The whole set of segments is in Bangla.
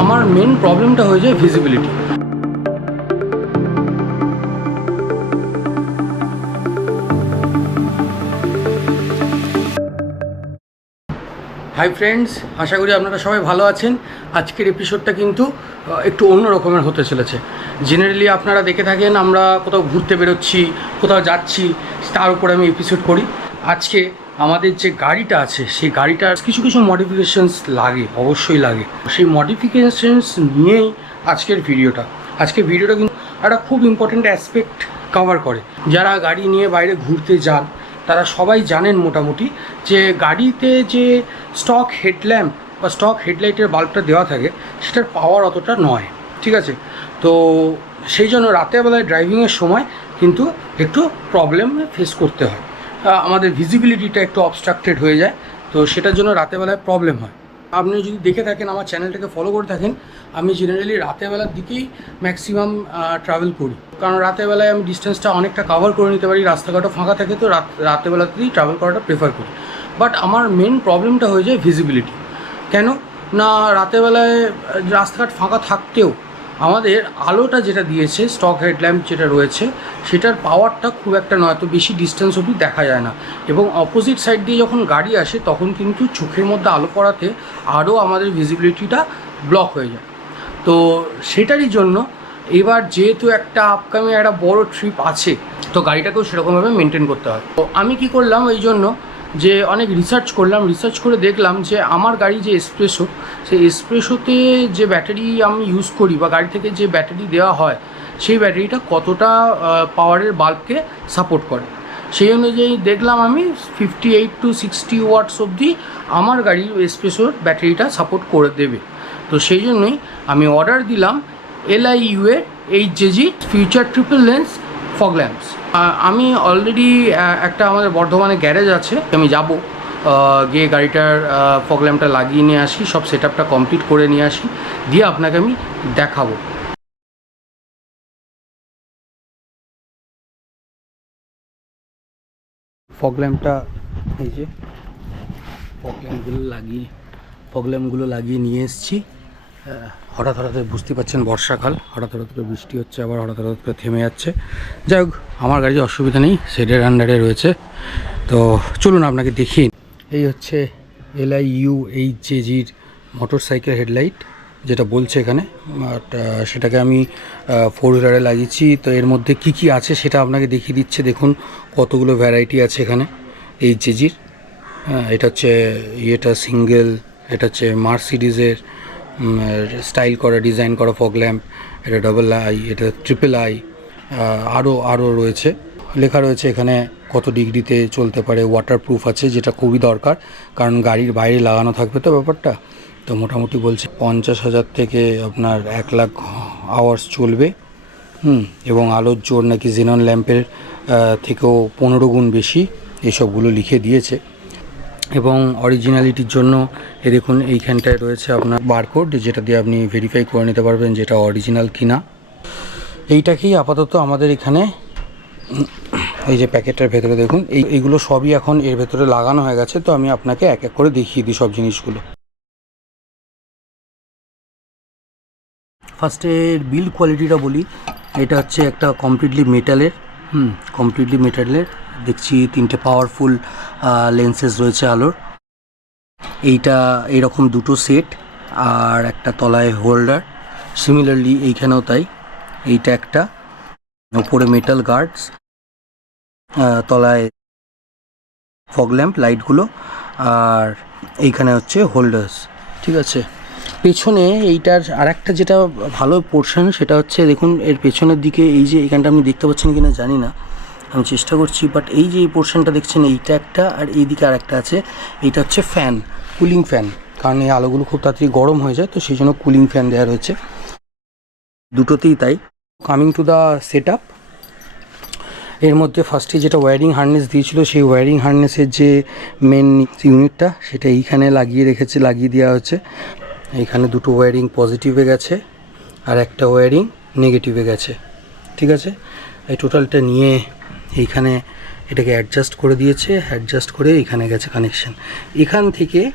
আমার মেন প্রবলেমটা হয়ে যায় ভিজিবিলিটি হাই ফ্রেন্ডস আশা করি আপনারা সবাই ভালো আছেন। আজকের এপিসোডটা কিন্তু একটু অন্য রকমের হতে চলেছে। জেনারেলি আপনারা দেখে থাকেন, আমরা কোথাও ঘুরতে বেরোচ্ছি, কোথাও যাচ্ছি, তার উপরে আমি এপিসোড করি। আজকে আমাদের যে গাড়িটা আছে, সেই গাড়িটার কিছু কিছু মডিফিকেশনস লাগে, অবশ্যই লাগে। সেই মডিফিকেশনস নিয়েই আজকের ভিডিওটা। আজকের ভিডিওটা কিন্তু একটা খুব ইম্পর্ট্যান্ট অ্যাসপেক্ট কভার করে। যারা গাড়ি নিয়ে বাইরে ঘুরতে যান, তারা সবাই জানেন মোটামুটি যে গাড়িতে যে স্টক হেডল্যাম্প বা স্টক হেডলাইটের বাল্বটা দেওয়া থাকে, সেটার পাওয়ার অতটা নয়, ঠিক আছে? তো সেই জন্য রাতের বেলায় ড্রাইভিংয়ের সময় কিন্তু একটু প্রবলেম ফেস করতে হয়। আমাদের ভিজিবিলিটিটা একটু অবস্ট্রাক্টেড হয়ে যায়, তো সেটার জন্য রাতের বেলায় প্রবলেম হয়। আপনি যদি দেখে থাকেন, আমার চ্যানেলটাকে ফলো করে থাকেন, আমি জেনারেলি রাতের বেলার দিকেই ম্যাক্সিমাম ট্রাভেল করি। কারণ রাতের বেলায় আমি ডিস্টেন্সটা অনেকটা কাভার করে নিতে পারি, রাস্তাঘাটও ফাঁকা থাকে, তো রাত রাতের বেলাতেই ট্রাভেল করাটা প্রেফার করি। বাট আমার মেন প্রবলেমটা হয়ে যায় ভিজিবিলিটি কেন? না রাতের বেলায় রাস্তাঘাট ফাঁকা থাকতেও আমাদের আলোটা যেটা দিয়েছে স্টক হেডল্যাম্প যেটা রয়েছে, সেটার পাওয়ারটা খুব একটা নয়, তো বেশি ডিস্টেন্স অবধি দেখা যায় না। এবং অপোজিট সাইড দিয়ে যখন গাড়ি আসে, তখন কিন্তু চোখের মধ্যে আলো পড়াতে আরও আমাদের ভিজিবিলিটিটা ব্লক হয়ে যায়। তো সেটারই জন্য এবার যেহেতু একটা আপকামিং একটা বড় ট্রিপ আছে, তো গাড়িটাকেও সেরকমভাবে মেনটেন করতে হয়। তো আমি কি করলাম, এই জন্য যে অনেক রিসার্চ করলাম রিসার্চ করে দেখলাম যে আমার গাড়ি যে এসপ্রেসো সেই এসপ্রেসোতে যে ব্যাটারি আমি ইউজ করি বা গাড়ি থেকে যে ব্যাটারি দেওয়া হয়, সেই ব্যাটারিটা কতটা পাওয়ারের বাল্বকে সাপোর্ট করে? সেই অনুযায়ী দেখলাম আমি fifty eight to sixty watts অবধি আমার গাড়ির এসপ্রেসোর ব্যাটারিটা সাপোর্ট করে দেবে। তো সেই জন্যই আমি অর্ডার দিলাম এলআইইউ এর H JG future triple lens fog lamps আমি অলরেডি একটা আমাদের বর্ধমানে গ্যারেজ আছে আমি যাব। গিয়ে গাড়িটার ফগ ল্যাম্পটা লাগিয়ে নিয়ে আসি সব সেট আপটা কমপ্লিট করে নিয়ে আসি দিয়ে আপনাকে আমি দেখাবো। ফগ ল্যাম্পটা এই যে ফগ ল্যাম্পগুলো লাগিয়ে ফগ ল্যাম্পগুলো লাগিয়ে নিয়ে এসেছি। হঠাৎ হঠাৎ বুঝতে পারছেন বর্ষাকাল, হঠাৎ হঠাৎ করে বৃষ্টি হচ্ছে, আবার হঠাৎ হঠাৎ করে থেমে যাচ্ছে। যাই হোক, আমার গাড়ির অসুবিধা নেই, শেডের আন্ডারে রয়েছে। তো চলুন আপনাকে দেখি এই হচ্ছে এলআই ইউ এইচ জেজির মোটর সাইকেল হেডলাইট যেটা বলছে এখানে। বাট সেটাকে আমি ফোর হুইলারে লাগিয়েছি। তো এর মধ্যে কি কি আছে সেটা আপনাকে দেখিয়ে দিচ্ছে। দেখুন, কতগুলো ভ্যারাইটি আছে এখানে এইচ হ্যাঁ এটা হচ্ছে ইয়েটা সিঙ্গেল এটা হচ্ছে মার্সিডিজের স্টাইল করা ডিজাইন করা ফগ ল্যাম্প এটা ডবল আই এটা ট্রিপল আই আরও আরও রয়েছে। লেখা রয়েছে এখানে কত ডিগ্রিতে চলতে পারে ওয়াটারপ্রুফ আছে, যেটা খুবই দরকার, কারণ গাড়ির বাইরে লাগানো থাকবে তো ব্যাপারটা। তো মোটামুটি বলছে পঞ্চাশ হাজার থেকে আপনার এক লাখ আওয়ার্স চলবে। হুম, এবং আলোর জোর নাকি জেনন ল্যাম্পের থেকেও পনেরো গুণ বেশি, এসবগুলো লিখে দিয়েছে। এবং অরিজিনালিটির জন্য এ দেখুন, এইখানটায় রয়েছে আপনার বারকোড যেটা দিয়ে আপনি ভেরিফাই করে নিতে পারবেন যেটা অরিজিনাল কিনা। এইটাকেই আপাতত আমাদের এখানে, এই যে প্যাকেটটার ভেতরে দেখুন, এই, এইগুলো সবই এখন এর ভেতরে লাগানো হয়ে গেছে, তো আমি আপনাকে এক এক করে দেখিয়ে দিই সব জিনিসগুলো। ফার্স্টে বিল্ড কোয়ালিটিটা বলি, এটা হচ্ছে একটা কমপ্লিটলি মেটালের হুম কমপ্লিটলি মেটালের দেখছি তিনটে পাওয়ারফুল লেন্সেস রয়েছে আলোর। এইটা এরকম দুটো সেট আর একটা তলায় হোল্ডার সিমিলারলি এইখানেও তাই। এইটা একটা। ওপরে মেটাল গার্ডস তলায় ফগ ল্যাম্প লাইটগুলো আর এইখানে হচ্ছে হোল্ডার্স ঠিক আছে? পেছনে এইটার আর একটা যেটা ভালো পোর্শন সেটা হচ্ছে, দেখুন, এর পেছনের দিকে এই যে এখানটা আপনি দেখতে পাচ্ছেন কিনা জানি না। আমি চেষ্টা করছি বাট এই যে এই পোর্শনটা দেখছেন, এইটা একটা আর এইদিকে আর একটা আছে। এইটা হচ্ছে ফ্যান কুলিং ফ্যান কারণ এই আলোগুলো খুব তাড়াতাড়ি গরম হয়ে যায়, তো সেই জন্য কুলিং ফ্যান দেওয়া রয়েছে। দুটোতেই তাই। Coming to the set up এর মধ্যে ফার্স্টে যেটা ওয়্যারিং হার্নেস দিয়েছিল, সেই ওয়্যারিং হার্নেসের যে মেন ইউনিটটা সেটা এইখানে লাগিয়ে রেখেছে, লাগিয়ে দেওয়া হচ্ছে এইখানে দুটো ওয়্যারিং পজিটিভে গেছে, আর একটা ওয়্যারিং নেগেটিভে গেছে। ঠিক আছে? এই টোটালটা নিয়ে এইখানে এটাকে অ্যাডজাস্ট করে দিয়েছে অ্যাডজাস্ট করে এখানে গেছে কানেকশন এখান থেকে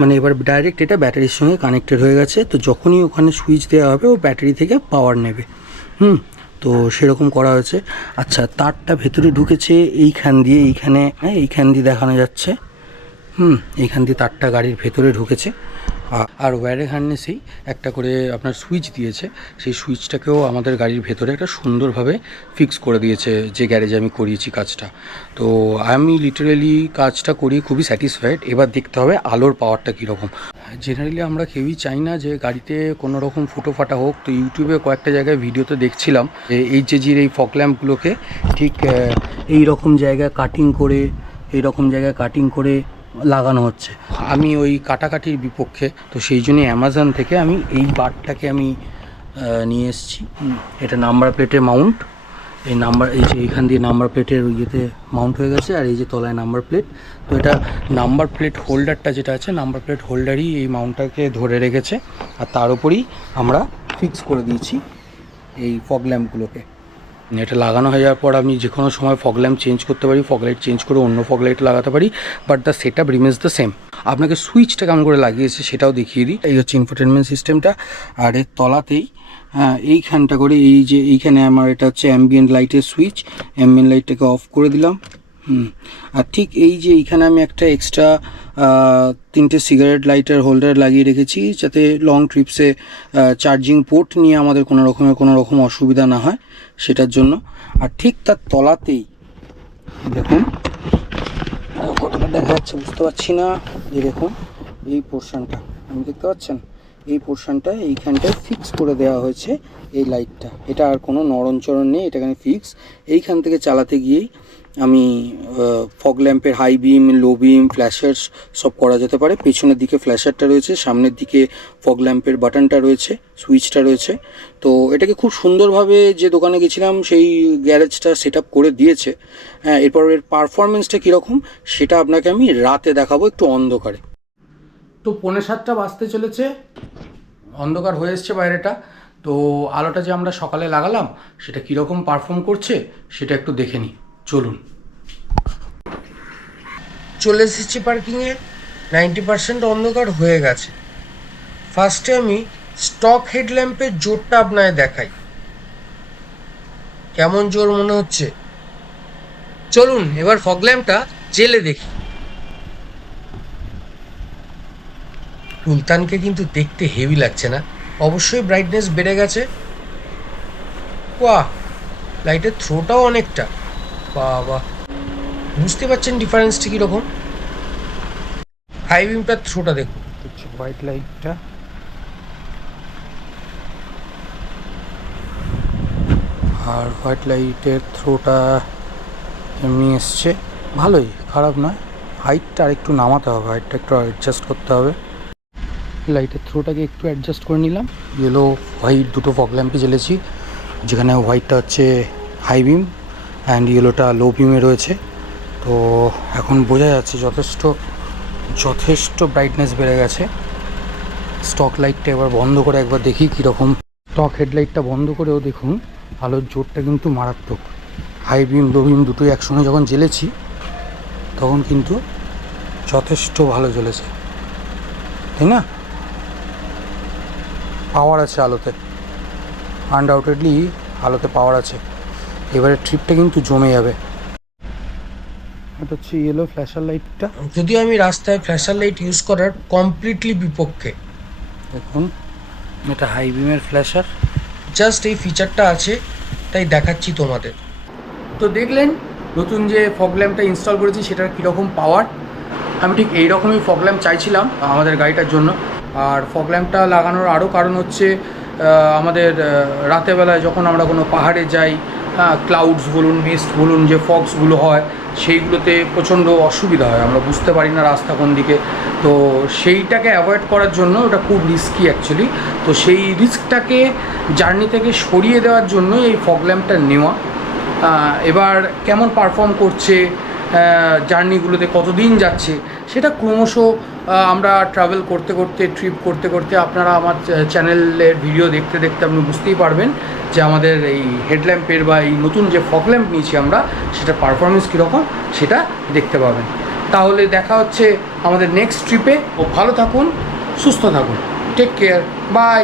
মানে এবার ডাইরেক্ট এটা ব্যাটারির সঙ্গে কানেক্টেড হয়ে গেছে, তো যখনই ওখানে সুইচ দেওয়া হবে, ও ব্যাটারি থেকে পাওয়ার নেবে। হুম? তো সেরকম করা হয়েছে। আচ্ছা তারটা ভেতরে ঢুকেছে, এইখান দিয়ে এইখানে হ্যাঁ এইখান দিয়ে দেখানো যাচ্ছে। হুম, এইখান দিয়ে তারটা গাড়ির ভেতরে ঢুকেছে। আর ওয়্যারে হার্নেসেই একটা করে আপনার সুইচ দিয়েছে। সেই সুইচটাকেও আমাদের গাড়ির ভেতরে একটা সুন্দরভাবে ফিক্স করে দিয়েছে যে গ্যারেজে আমি করিয়েছি কাজটা। তো আমি লিটারেলি কাজটা করি খুবই স্যাটিসফাইড। এবার দেখতে হবে আলোর পাওয়ারটা কীরকম। জেনারেলি আমরা কেউই চাই না যে গাড়িতে কোনো রকম ফুটো ফাটা হোক। তো ইউটিউবে কয়েকটা জায়গায় ভিডিওতে দেখছিলাম যে এই যে জির এই ফক ল্যাম্পগুলোকে ঠিক এই রকম জায়গায় কাটিং করে এই রকম জায়গায় কাটিং করে লাগানো হচ্ছে। আমি ওই কাটাকাটির বিপক্ষে, তো সেই জন্য অ্যামাজন থেকে আমি এই বারটাকে আমি নিয়ে এসেছি। এটা নাম্বার প্লেটের মাউন্ট এই নাম্বার এই যে এইখান দিয়ে নাম্বার প্লেটের ইয়েতে মাউন্ট হয়ে গেছে, আর এই যে তলায় নাম্বার প্লেট তো এটা নাম্বার প্লেট হোল্ডারটা যেটা আছে নাম্বার প্লেট হোল্ডারই এই মাউন্টটাকে ধরে রেখেছে, আর তার উপরই আমরা ফিক্স করে দিয়েছি এই ফগ ল্যাম্পগুলোকে এটা লাগানো হয়ে যাওয়ার পর আমি যে কোনো সময় ফগ ল্যাম্প চেঞ্জ করতে পারি ফগ লাইট চেঞ্জ করে অন্য ফগ লাইট লাগাতে পারি but the set up remains the same আপনাকে সুইচটা কেমন করে লাগিয়েছে সেটাও দেখিয়ে দিই। এই হচ্ছে ইনফোটেনমেন্ট সিস্টেমটা আর এর তলাতেই হ্যাঁ এইখানটা করে এই যে এইখানে আমার এটা হচ্ছে অ্যাম্বিয়েন্ট লাইটের সুইচ অ্যাম্বিয়েন্ট লাইটটাকে অফ করে দিলাম। হুম। আর ঠিক এই যে এইখানে আমি একটা এক্সট্রা তিনটে সিগারেট লাইটার হোল্ডার লাগিয়ে রেখেছি যাতে লং ট্রিপসে চার্জিং পোর্ট নিয়ে আমাদের কোনো রকমের কোনো রকম অসুবিধা না হয় সেটার জন্য। আর ঠিক তার তলাতেই, দেখুন, কতটা দেখা যাচ্ছে বুঝতে পারছি না। এই দেখুন, এই পোর্শনটা আপনি দেখতে পাচ্ছেন? এই পোর্শনটা এইখানটায় ফিক্স করে দেওয়া হয়েছে এই লাইটটা এটা আর কোনো নরণচরণ নেই এটা এখানে ফিক্স এইখান থেকে চালাতে গিয়েই আমি fog ল্যাম্পের high beam low beam flasher সব করা যেতে পারে। পেছনের দিকে ফ্ল্যাশারটা রয়েছে, সামনের দিকে ফগ ল্যাম্পের বাটনটা রয়েছে সুইচটা রয়েছে। তো এটাকে খুব সুন্দরভাবে যে দোকানে গেছিলাম, সেই গ্যারেজটা সেট করে দিয়েছে। হ্যাঁ এরপর এর পারফরমেন্সটা কীরকম, সেটা আপনাকে আমি রাতে দেখাবো একটু অন্ধকারে। তো পৌনে সাতটা বাজতে চলেছে। অন্ধকার হয়ে এসছে বাইরেটা। তো আলোটা যে আমরা সকালে লাগালাম, সেটা কীরকম পারফর্ম করছে, সেটা একটু দেখে নিই। চলুন। চলে এসেছি পার্কিংয়ে নাইনটি পার্সেন্ট অন্ধকার হয়ে গেছে। ফার্স্টে আমি স্টক হেডল্যাম্পের জোরটা আপনায় দেখাই। কেমন জোর মনে হচ্ছে? চলুন, এবার ফগ ল্যাম্পটা জেলে দেখি। সুলতানকে কিন্তু দেখতে হেভি লাগছে না। অবশ্যই ব্রাইটনেস বেড়ে গেছে। বাহ! লাইটের থ্রোটাও অনেকটা। বাবা! বুঝতে পারছেন ডিফারেন্সটা কীরকম? হাই বিমটার থ্রোটা দেখুন। হোয়াইট লাইটটা আর হোয়াইট লাইটের থ্রোটা এমনি এসছে। ভালোই, খারাপ নয়। হাইটটা আর একটু নামাতে হবে হাইটটা একটু অ্যাডজাস্ট করতে হবে। লাইটের থ্রোটাকে একটু অ্যাডজাস্ট করে নিলাম। ইয়েলো হোয়াইট দুটো ফগ ল্যাম্পে জ্বেলেছি, যেখানে হোয়াইটটা হচ্ছে হাই বিম অ্যান্ড ইয়েলোটা লো বিমে রয়েছে। তো এখন বোঝা যাচ্ছে যথেষ্ট যথেষ্ট ব্রাইটনেস বেড়ে গেছে। স্টক লাইটটা এবার বন্ধ করে একবার দেখি কীরকম। স্টক হেডলাইটটা বন্ধ করেও দেখুন, আলোর জোরটা কিন্তু মারাত্মক। হাই বিম লো বিম দুটোই একসঙ্গে যখন জ্বেলেছি, তখন কিন্তু যথেষ্ট ভালো জ্বলেছে। তাই না? পাওয়ার আছে আলোতে। আনডাউটেডলি আলোতে পাওয়ার আছে। এবারে ট্রিপটা কিন্তু জমে যাবে। এটা হচ্ছে ইয়েলো ফ্ল্যাশার লাইটটা যদিও আমি রাস্তায় ফ্ল্যাশার লাইট ইউজ করার কমপ্লিটলি বিপক্ষে। দেখুন এটা হাই বিমের ফ্ল্যাশার জাস্ট এই ফিচারটা আছে তাই দেখাচ্ছি তোমাদের। তো দেখলেন নতুন যে ফগ ল্যাম্পটা ইনস্টল করেছি সেটার কীরকম পাওয়ার আমি ঠিক এই রকমই ফগ ল্যাম্প চাইছিলাম আমাদের গাড়িটার জন্য। আর ফগ ল্যাম্পটা লাগানোর আরও কারণ হচ্ছে আমাদের আহ, রাতের বেলায় যখন আমরা কোনো পাহাড়ে যাই হ্যাঁ ক্লাউডস বলুন মিস্ট বলুন যে ফগসগুলো হয় সেইগুলোতে প্রচণ্ড অসুবিধা হয়। আমরা বুঝতে পারি না রাস্তা কোন দিকে। তো সেইটাকে অ্যাভয়েড করার জন্য ওটা খুব রিস্কি অ্যাকচুয়ালি তো সেই রিস্কটাকে জার্নি থেকে সরিয়ে দেওয়ার জন্য এই ফগ ল্যাম্পটা নেওয়া। এবার কেমন পারফর্ম করছে জার্নিগুলোতে কতদিন যাচ্ছে সেটা ক্রমশ আমরা ট্রাভেল করতে করতে ট্রিপ করতে করতে আপনারা আমার চ্যানেলের ভিডিও দেখতে দেখতে আপনি বুঝতেই পারবেন যে আমাদের এই হেডল্যাম্পের বা এই নতুন যে ফগ ল্যাম্প নিয়েছি আমরা সেটা পারফরমেন্স কীরকম, সেটা দেখতে পাবেন। তাহলে দেখা হচ্ছে আমাদের নেক্সট ট্রিপে ও ভালো থাকুন, সুস্থ থাকুন। Take care bye